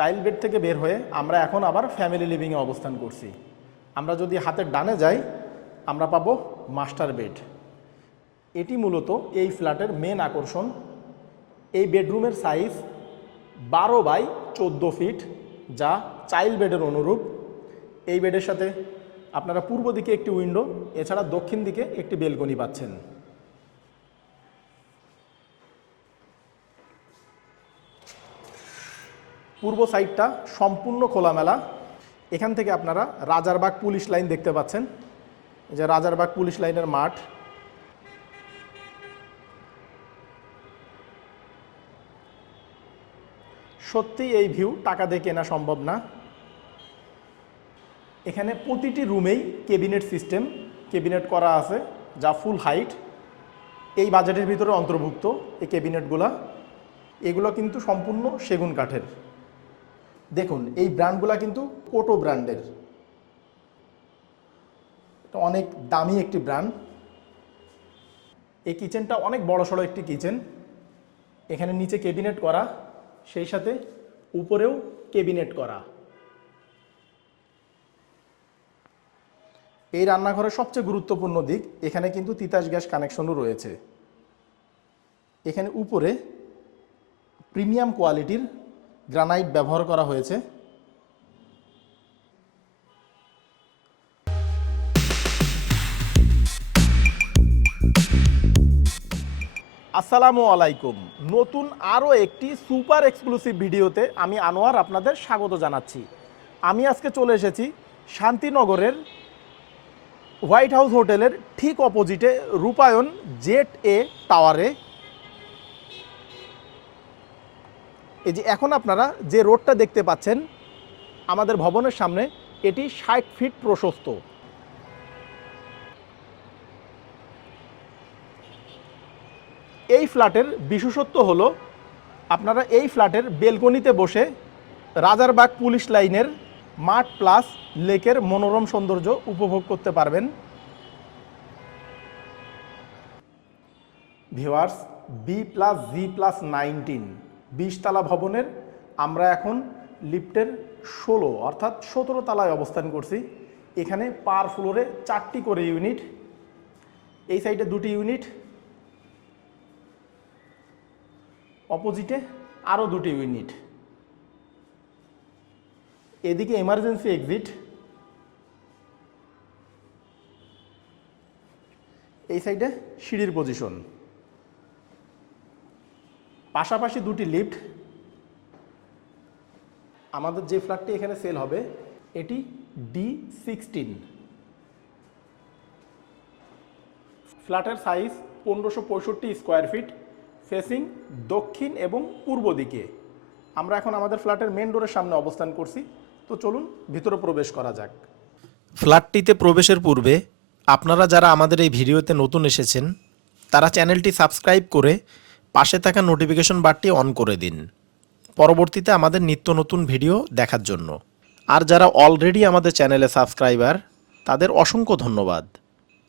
Child bed থেকে বের হয়ে আমরা এখন আবার ফ্যামিলি লিভিংয়ে অবস্থান করছি। আমরা যদি হাতের ডানে যাই আমরা পাবো মাস্টার বেড। এটি মূলত এই ফ্ল্যাটের মেন আকর্ষণ। এই বেডরুমের সাইজ 12 বাই 14 ফিট, যা চাইল্ড বেডের অনুরূপ। এই বেডের সাথে আপনারা পূর্ব দিকে একটি উইন্ডো, এছাড়া দক্ষিণ দিকে একটি বেলকনি পাচ্ছেন। পূর্ব সাইডটা সম্পূর্ণ খোলামেলা। এখান থেকে আপনারা রাজারবাগ পুলিশ লাইন দেখতে পাচ্ছেন, যে রাজারবাগ পুলিশ লাইনের মাঠ। সত্যি এই ভিউ টাকা দিয়ে কেনা সম্ভব না। এখানে প্রতিটি রুমেই ক্যাবিনেট সিস্টেম, ক্যাবিনেট করা আছে যা ফুল হাইট। এই বাজেটের ভিতরে অন্তর্ভুক্ত এই ক্যাবিনেটগুলো। এগুলো কিন্তু সম্পূর্ণ সেগুন কাঠের। দেখুন এই ব্র্যান্ডগুলো কিন্তু কোটো ব্র্যান্ডের, এটা অনেক দামি একটি ব্র্যান্ড। এই কিচেনটা অনেক বড়সড় একটি কিচেন। এখানে নিচে ক্যাবিনেট করা, সেই সাথে উপরেও ক্যাবিনেট করা। এই রান্নাঘরের সবচেয়ে গুরুত্বপূর্ণ দিক, এখানে কিন্তু তিতাস গ্যাস কানেকশনও রয়েছে। এখানে উপরে প্রিমিয়াম কোয়ালিটির গ্রানাইট ব্যবহার করা হয়েছে। আসসালামু আলাইকুম। নতুন আরও একটি সুপার এক্সক্লুসিভ ভিডিওতে আমি আনোয়ার আপনাদের স্বাগত জানাচ্ছি। আমি আজকে চলে এসেছি শান্তিনগরের হোয়াইট হাউস হোটেলের ঠিক অপোজিটে রূপায়ণ জেট এ টাওয়ারে। এই যে এখন আপনারা যে রোডটা দেখতে পাচ্ছেন আমাদের ভবনের সামনে, এটি 60 ফিট প্রশস্ত। এই ফ্ল্যাটের বিশেষত্ব হলো আপনারা এই ফ্ল্যাটের বেলকনিতে বসে রাজারবাগ পুলিশ লাইনের মাঠ প্লাস লেকের মনোরম সৌন্দর্য উপভোগ করতে পারবেন। ভিউয়ার্স, B+G+19 20 তলা ভবনের আমরা এখন লিফটের 16 অর্থাৎ 17 তলায় অবস্থান করছি। এখানে পার ফ্লোরে 4টি করে ইউনিট, এই সাইডে 2টি ইউনিট, অপোজিটে আরও 2টি ইউনিট। এদিকে এমার্জেন্সি এক্সিট, এই সাইডে সিঁড়ির পজিশন, পাশাপাশি 2টি লিফট। আমাদের যে ফ্ল্যাটটি এখানে সেল হবে এটি D16। ফ্ল্যাটের সাইজ 1565 স্কোয়ার ফিট, ফেসিং দক্ষিণ এবং পূর্ব দিকে। আমরা এখন আমাদের ফ্ল্যাটের মেন ডোরের সামনে অবস্থান করছি, তো চলুন ভিতরে প্রবেশ করা যাক। ফ্ল্যাটটিতে প্রবেশের পূর্বে আপনারা যারা আমাদের এই ভিডিওতে নতুন এসেছেন তারা চ্যানেলটি সাবস্ক্রাইব করে পাশে থাকা নোটিফিকেশন বারটি অন করে দিন, পরবর্তীতে আমাদের নিত্য নতুন ভিডিও দেখার জন্য। আর যারা অলরেডি আমাদের চ্যানেলে সাবস্ক্রাইবার তাদের অসংখ্য ধন্যবাদ।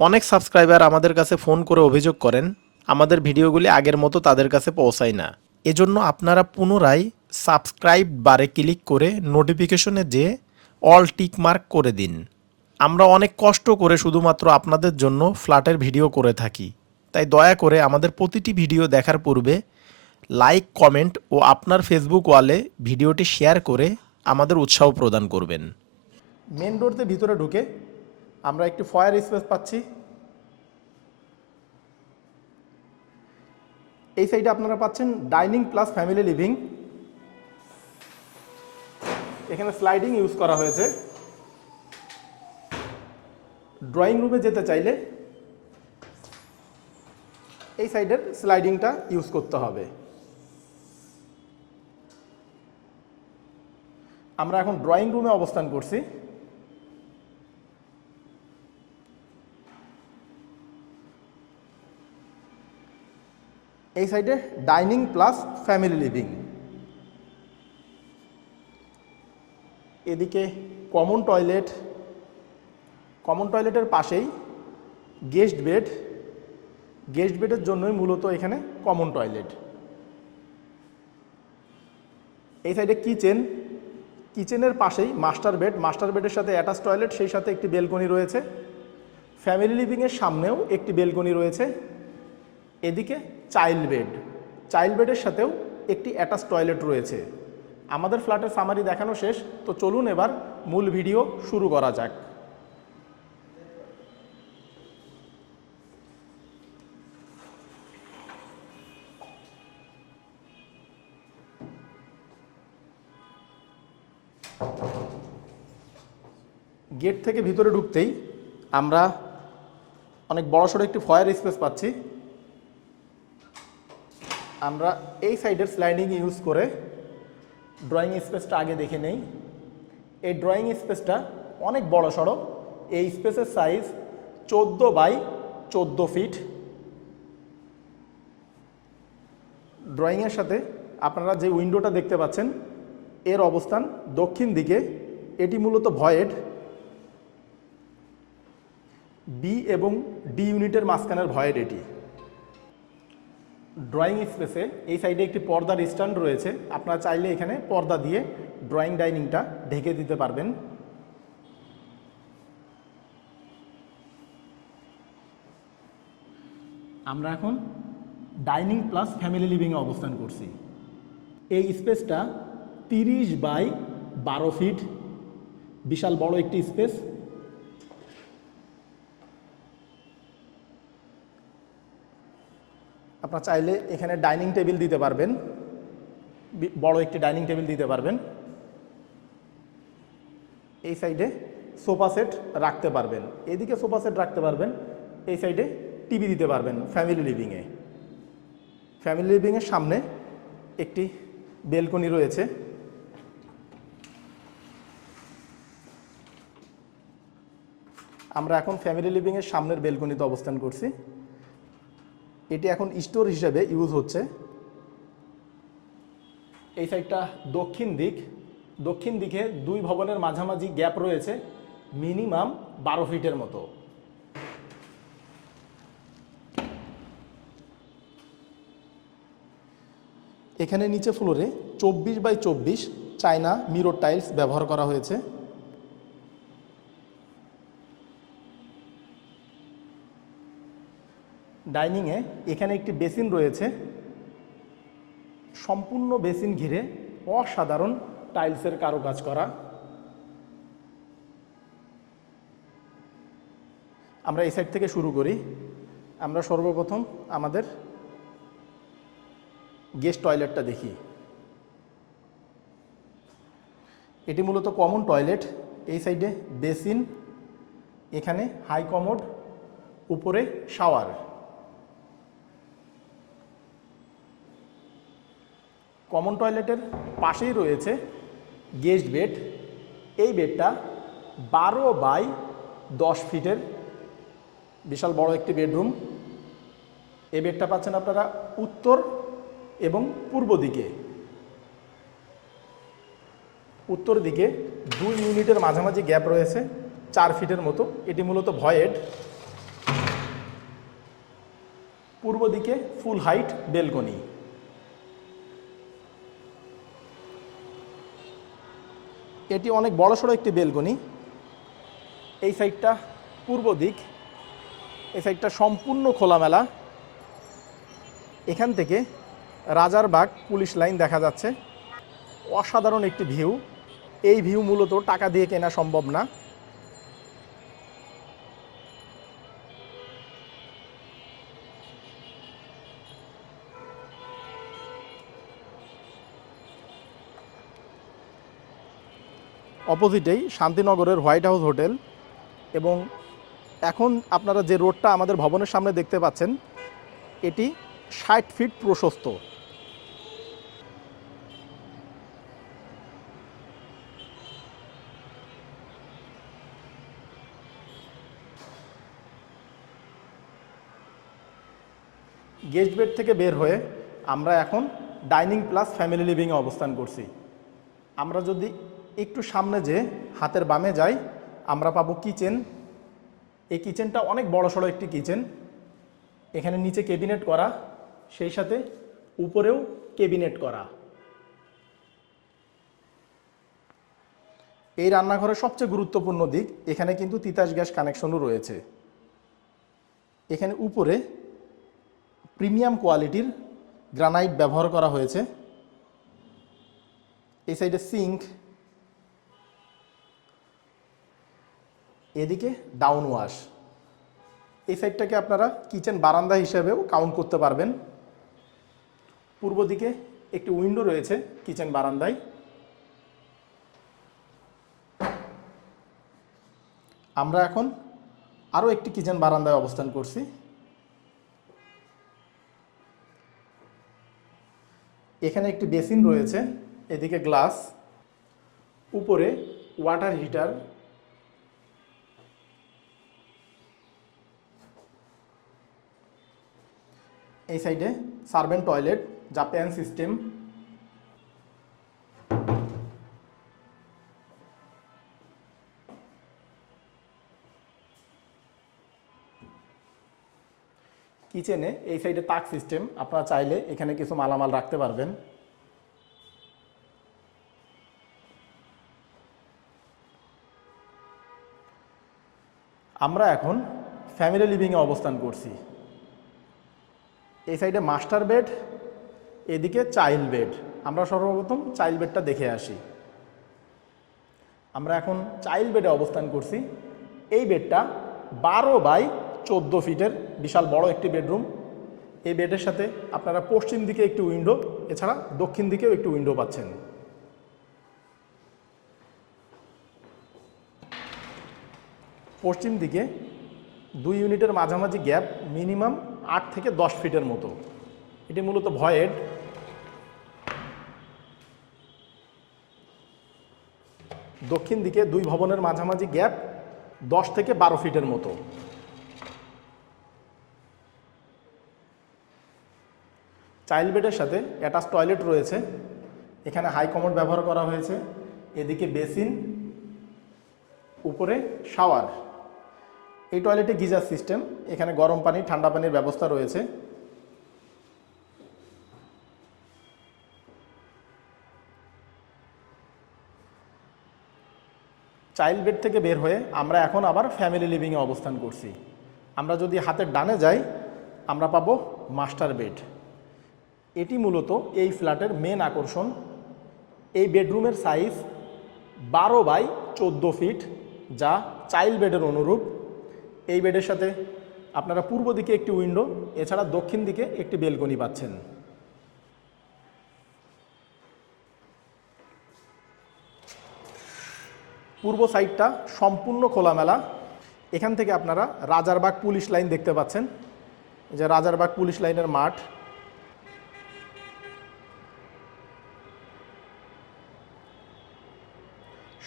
অনেক সাবস্ক্রাইবার আমাদের কাছে ফোন করে অভিযোগ করেন আমাদের ভিডিওগুলি আগের মতো তাদের কাছে পৌঁছায় না। এজন্য আপনারা পুনরায় সাবস্ক্রাইব বারে ক্লিক করে নোটিফিকেশনে যে অল টিক মার্ক করে দিন। আমরা অনেক কষ্ট করে শুধুমাত্র আপনাদের জন্য ফ্ল্যাটের ভিডিও করে থাকি, তাই দয়া করে আমাদের প্রতিটি ভিডিও দেখার পূর্বে লাইক, কমেন্ট ও আপনার ফেসবুক ওয়ালে ভিডিওটি শেয়ার করে আমাদের উৎসাহ প্রদান করবেন। মেন ডোরতে ভিতরে ঢুকে আমরা একটি ফয়ার স্পেস পাচ্ছি। এই সাইডে আপনারা পাচ্ছেন ডাইনিং প্লাস ফ্যামিলি লিভিং। এখানে স্লাইডিং ইউজ করা হয়েছে। ড্রয়িং রুমে যেতে চাইলে এই সাইডের স্লাইডিংটা ইউজ করতে হবে। আমরা এখন ড্রয়িং রুমে অবস্থান করছি। এই সাইডে ডাইনিং প্লাস ফ্যামিলি লিভিং। এদিকে কমন টয়লেট, কমন টয়লেটের পাশেই গেস্ট বেড। গেস্ট বেডের জন্যই মূলত এখানে কমন টয়লেট। এই সাইডে কিচেন, কিচেনের পাশেই মাস্টার বেডের সাথে অ্যাটাচ টয়লেট, সেই সাথে একটি বেলকনি রয়েছে। ফ্যামিলি লিভিংয়ের সামনেও একটি বেলকনি রয়েছে। এদিকে চাইল্ড বেডের সাথেও একটি অ্যাটাচ টয়লেট রয়েছে। আমাদের ফ্ল্যাটের সামারি দেখানো শেষ, তো চলুন এবার মূল ভিডিও শুরু করা যাক। গেট থেকে ভিতরে ঢুকতেই আমরা অনেক বড়সড় একটি ফয়ার স্পেস পাচ্ছি। আমরা এই সাইডের স্লাইডিং ইউজ করে ড্রয়িং স্পেসটা আগে দেখে নেই। এই ড্রয়িং স্পেসটা অনেক বড়সড়। এই স্পেসের সাইজ 14 × 14 ফিট। ড্রয়িংয়ের সাথে আপনারা যে উইন্ডোটা দেখতে পাচ্ছেন এর অবস্থান দক্ষিণ দিকে। এটি মূলত ভয়েড। বি এবং ডি ইউনিটের মাঝখানের ভয়েড এটি। ড্রয়িং স্পেসে এই সাইডে একটি পর্দার স্ট্যান্ড রয়েছে। আপনারা চাইলে এখানে পর্দা দিয়ে ড্রয়িং ডাইনিংটা ঢেকে দিতে পারবেন। আমরা এখন ডাইনিং প্লাস ফ্যামিলি লিভিংয়ে অবস্থান করছি। এই স্পেসটা 30 × 12 ফিট, বিশাল বড় একটি স্পেস। আপনারা চাইলে এখানে ডাইনিং টেবিল দিতে পারবেন, বড় একটি ডাইনিং টেবিল দিতে পারবেন। এই সাইডে সোফা সেট রাখতে পারবেন, এদিকে সোফা সেট রাখতে পারবেন, এই সাইডে টিভি দিতে পারবেন। ফ্যামিলি লিভিংয়ের সামনে একটি বেলকনি রয়েছে। আমরা এখন ফ্যামিলি লিভিংয়ের সামনের বেলকনিতে অবস্থান করছি। এটি এখন স্টোর হিসেবে ইউজ হচ্ছে। এই সাইডটা দক্ষিণ দিকে দুই ভবনের মাঝামাঝি গ্যাপ রয়েছে মিনিমাম 12 ফিটের মতো। এখানে নিচে ফ্লোরে 24 × 24 চায়না মিরর টাইলস ব্যবহার করা হয়েছে। ডাইনিংয়ে এখানে একটি বেসিন রয়েছে। সম্পূর্ণ বেসিন ঘিরে অসাধারণ টাইলসের কারুকাজ করা। আমরা এই সাইড থেকে শুরু করি। আমরা সর্বপ্রথম আমাদের গেস্ট টয়লেটটা দেখি। এটি মূলত কমন টয়লেট। এই সাইডে বেসিন, এখানে হাই কমোড, উপরে শাওয়ার। কমন টয়লেটের পাশেই রয়েছে গেস্ট বেড। এই বেডটা 12 × 10 ফিটের, বিশাল বড় একটি বেডরুম। এই বেডটা পাচ্ছেন আপনারা উত্তর এবং পূর্ব দিকে। উত্তর দিকে 2 ইউনিটের মাঝামাঝি গ্যাপ রয়েছে 4 ফিটের মতো। এটি মূলত ভয়েড। পূর্ব দিকে ফুল হাইট বেলকনি। এটি অনেক বড়সড় একটি বেলকনি। এই সাইডটা পূর্ব দিক, এই সাইডটা সম্পূর্ণ খোলামেলা। এখান থেকে রাজারবাগ পুলিশ লাইন দেখা যাচ্ছে। অসাধারণ একটি ভিউ। এই ভিউ মূলত টাকা দিয়ে কেনা সম্ভব না। অপোজিটেই শান্তিনগরের হোয়াইট হাউস হোটেল। এবং এখন আপনারা যে রোডটা আমাদের ভবনের সামনে দেখতে পাচ্ছেন এটি 60 ফিট প্রশস্ত। গেস্ট বেড থেকে বের হয়ে আমরা এখন ডাইনিং প্লাস ফ্যামিলি লিভিংয়ে অবস্থান করছি। আমরা যদি একটু সামনে যে হাতের বামে যাই আমরা পাবো কিচেন। এই কিচেনটা অনেক বড়সড় একটি কিচেন। এখানে নিচে ক্যাবিনেট করা, সেই সাথে উপরেও ক্যাবিনেট করা। এই রান্নাঘরের সবচেয়ে গুরুত্বপূর্ণ দিক, এখানে কিন্তু তিতাস গ্যাস কানেকশনও রয়েছে। এখানে উপরে প্রিমিয়াম কোয়ালিটির গ্রানাইট ব্যবহার করা হয়েছে। এই সাইডে সিঙ্ক, এদিকে ডাউন ওয়াশ। এই সাইডটাকে আপনারা কিচেন বারান্দা হিসেবেও কাউন্ট করতে পারবেন। পূর্ব দিকে একটি উইন্ডো রয়েছে কিচেন বারান্দায়। আমরা এখন আরও একটি কিচেন বারান্দায় অবস্থান করছি। এখানে একটি বেসিন রয়েছে, এদিকে গ্লাস, উপরে ওয়াটার হিটার, এই সাইডে সার্ভেন্ট টয়লেট যা প্যান সিস্টেম। কিচেনে এই সাইডে তাক সিস্টেম, আপনারা চাইলে এখানে কিছু মালামাল রাখতে পারবেন। আমরা এখন ফ্যামিলি লিভিংয়ে অবস্থান করছি। এই সাইডে মাস্টার বেড, এদিকে চাইল্ড বেড। আমরা সর্বপ্রথম চাইল্ড বেডটা দেখে আসি। আমরা এখন চাইল্ড বেডে অবস্থান করছি। এই বেডটা 12x14 ফিটের বিশাল বড় একটি বেডরুম। এই বেডের সাথে আপনারা পশ্চিম দিকে একটি উইন্ডো, এছাড়া দক্ষিণ দিকেও একটি উইন্ডো পাচ্ছেন। পশ্চিম দিকে 2 ইউনিটের মাঝামাঝি গ্যাপ মিনিমাম 8 থেকে 10 ফিটের মতো। এটি মূলত ভয়েড। দক্ষিণ দিকে 2 ভবনের মাঝামাঝি গ্যাপ 10 থেকে 12 ফিটের মতো। চাইল্ড বেডের সাথে অ্যাটাচ টয়লেট রয়েছে। এখানে হাই কমোড ব্যবহার করা হয়েছে। এদিকে বেসিন, উপরে শাওয়ার। এই টয়লেটে গিজার সিস্টেম, এখানে গরম পানি ঠান্ডা পানির ব্যবস্থা রয়েছে। চাইল্ড বেড থেকে বের হয়ে আমরা এখন আবার ফ্যামিলি লিভিংয়ে অবস্থান করছি। আমরা যদি হাতের ডানে যাই, আমরা পাবো মাস্টার বেড। এটি মূলত এই ফ্ল্যাটের মেন আকর্ষণ। এই বেডরুমের সাইজ 12x14 ফিট, যা চাইল্ড বেডের অনুরূপ। এই বেডের সাথে আপনারা পূর্ব দিকে একটি উইন্ডো, এছাড়া দক্ষিণ দিকে একটি বেলকনি পাচ্ছেন। পূর্ব সাইডটা সম্পূর্ণ খোলামেলা। এখান থেকে আপনারা রাজারবাগ পুলিশ লাইন দেখতে পাচ্ছেন, যে রাজারবাগ পুলিশ লাইনের মাঠ।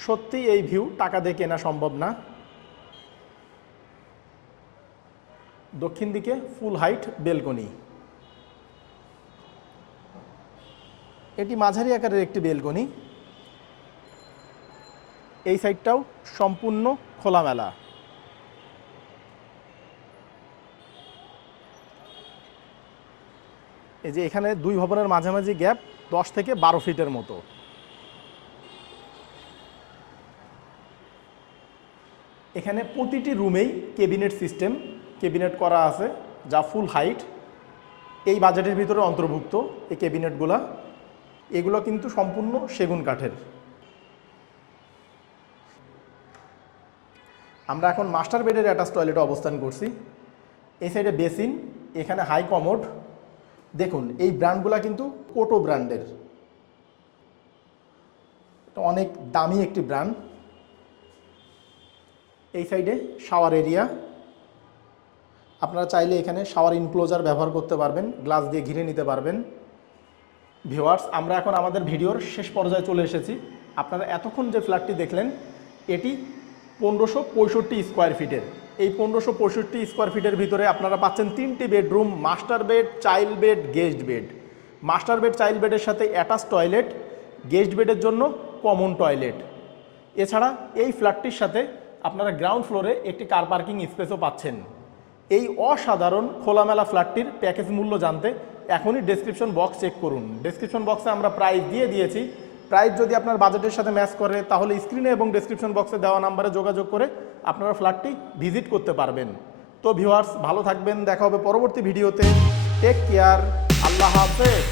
সত্যি এই ভিউ টাকা দিয়ে কেনা সম্ভব না। দক্ষিণ দিকে ফুল হাইট বেলকনি। এটি মাঝারি আকারের একটি বেলকনি। এই সাইডটাও সম্পূর্ণ খোলামেলা। এই যে এখানে 2 ভবনের মাঝামাঝি গ্যাপ 10 থেকে 12 ফিটের মতো। এখানে প্রতিটি রুমেই ক্যাবিনেট সিস্টেম, ক্যাবিনেট করা আছে যা ফুল হাইট। এই বাজেটের ভিতরে অন্তর্ভুক্ত এই ক্যাবিনেটগুলা। এগুলো কিন্তু সম্পূর্ণ সেগুন কাঠের। আমরা এখন মাস্টার বেডের অ্যাটাচ টয়লেটে অবস্থান করছি। এই সাইডে বেসিন, এখানে হাই কমোড। দেখুন এই ব্র্যান্ডগুলো কিন্তু কোটো ব্র্যান্ডের, অনেক দামি একটি ব্র্যান্ড। এই সাইডে শাওয়ার এরিয়া। আপনারা চাইলে এখানে শাওয়ার ইনক্লোজার ব্যবহার করতে পারবেন, গ্লাস দিয়ে ঘিরে নিতে পারবেন। ভিউয়ার্স, আমরা এখন আমাদের ভিডিওর শেষ পর্যায়ে চলে এসেছি। আপনারা এতক্ষণ যে ফ্ল্যাটটি দেখলেন, এটি 1565 স্কোয়ার ফিটের। এই 1565 স্কোয়ার ফিটের ভিতরে আপনারা পাচ্ছেন 3টি bedroom, master bed, child bed, guest bed. Master bed, child বেডের সাথে অ্যাটাচ টয়লেট, গেস্ট বেডের জন্য কমন টয়লেট। এছাড়া এই ফ্ল্যাটটির সাথে আপনারা গ্রাউন্ড ফ্লোরে একটি কার পার্কিং স্পেসও পাচ্ছেন। এই অসাধারণ খোলামেলা ফ্ল্যাটটির প্যাকেজ মূল্য জানতে এখনই ডেসক্রিপশন বক্স চেক করুন। ডেসক্রিপশন বক্সে আমরা প্রাইস দিয়ে দিয়েছি। প্রাইস যদি আপনার বাজেটের সাথে ম্যাচ করে তাহলে স্ক্রিনে এবং ডেসক্রিপশন বক্সে দেওয়া নাম্বারে যোগাযোগ করে আপনারা ফ্ল্যাটটি ভিজিট করতে পারবেন। তো ভিউয়ার্স, ভালো থাকবেন, দেখা হবে পরবর্তী ভিডিওতে। টেক কেয়ার, আল্লাহ হাফেজ।